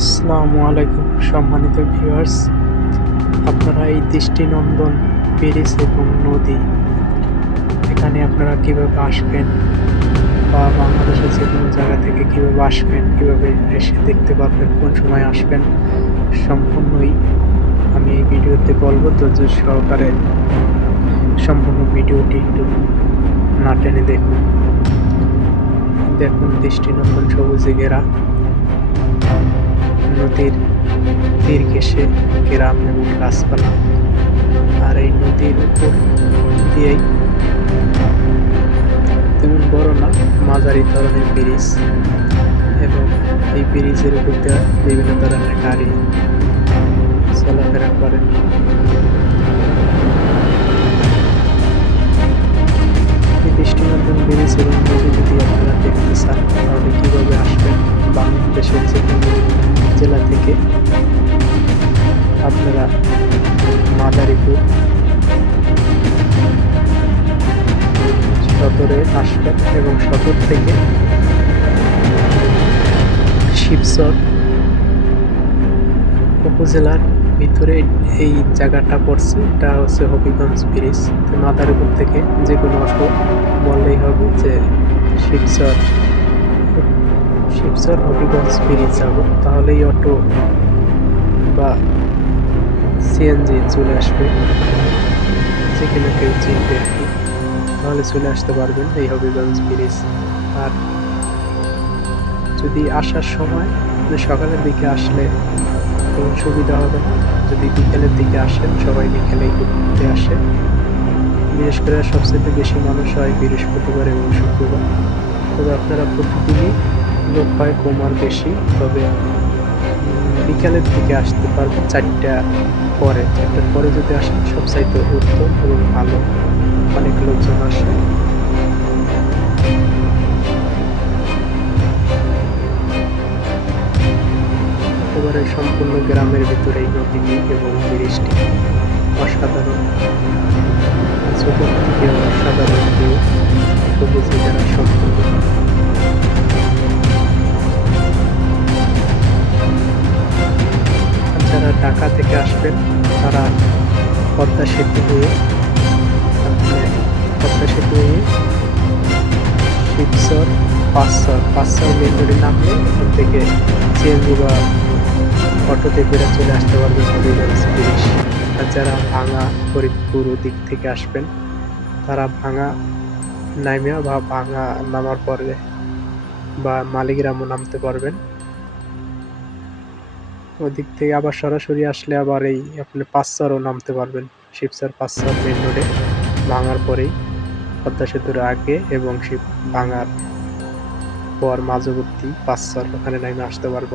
আসসালামু আলাইকুম সম্মানিত ভিউয়ার্স, আপনারা এই দৃষ্টিনন্দন ব্রিজ এবং নদী এখানে আপনারা কিভাবে আসবেন বা বাংলাদেশের যে কোনো জায়গা থেকে কিভাবে আসবেন, কিভাবে এসে দেখতে পারবেন, কোন সময় আসবেন, সম্পূর্ণই আমি এই ভিডিওতে বলবো। ধৈর্য সহকারে সম্পূর্ণ ভিডিওটি একটু না টেনে দেখুন। দৃষ্টিনন্দন সবুজে ঘেরা নদীর তীর ঘেঁষে গ্রাম এবং গাছপালা, আর এই নদীর উপর দিয়েই তেমন বড় না, মাঝারি ধরনের ব্রিজ, এবং এই ব্রিজের উপর দিয়ে বিভিন্ন ধরনের গাড়ি চলাফেরা করে। এই দৃষ্টিনন্দন ব্রিজ এবং নদী যদি আপনারা দেখতে চান তাহলে কীভাবে আসবেন, বাংলাদেশের যে কোনো জেলা থেকে আপনারা মাদারীপুর সদরে আসবেন এবং সদর থেকে শিবচর উপজেলার ভিতরে এই জায়গাটা পড়ছে। এটা হচ্ছে হবিগঞ্জ ব্রিজ। তো মাদারীপুর থেকে যে কোনো অটো বললেই হবে যে শিবচর হবিগঞ্জ ব্রিজ যাব, তাহলেই অটো বা সিএনজি চলে আসবে, যেখানে কেউ চিনবে আর কি, তাহলে চলে আসতে পারবেন এই হবিগঞ্জ ব্রিজ। আর যদি আসার সময় সকালের দিকে আসলে তেমন সুবিধা হবে না, যদি বিকেলের দিকে আসেন, সবাই বিকেলেই ঘুরতে আসে। বিশেষ করে সবচেয়ে বেশি মানুষ হয় বৃহস্পতিবার এবং শুক্রবার। তবে আপনারা প্রতিদিনই লোক হয় কম আর বেশি, তবে বিকালের দিকে আসতে পারবেন। চারটার পরে যদি আসেন সবচাইতে উত্তম এবং ভালো, অনেক লোকজন আসে। একেবারে সম্পূর্ণ গ্রামের ভিতরে এই নদীটি এবং ব্রিজটি অসাধারণ, চতুর্দিকে অসাধারণ ভিউ, সবুজে ঘেরা সম্পূর্ণ। যারা ঢাকা থেকে আসবেন তারা পদ্মা সেতু হয়ে শিবচর পাঁচশর মেন রোডে নামলে এখান থেকে সিএনজি বা অটোতে করে চলে আসতে পারবেন হবিগঞ্জ ব্রিজ। আর যারা ভাঙা ফরিদপুর দিক থেকে আসবেন তারা ভাঙা নামিয়া বা ভাঙা নামার পরে বা মালিগ্রামও নামতে পারবেন। ওদিক থেকে আবার সরাসরি আসলে আবার এই আপনি পাঁচশরও নামতে পারবেন। শিবচর পাঁচশর মেন রোডে ভাঙার পরেই পদ্মা সেতুর আগে এবং ভাঙার পর মাঝবর্তী পাঁচশর, ওখানে নামে আসতে পারবেন।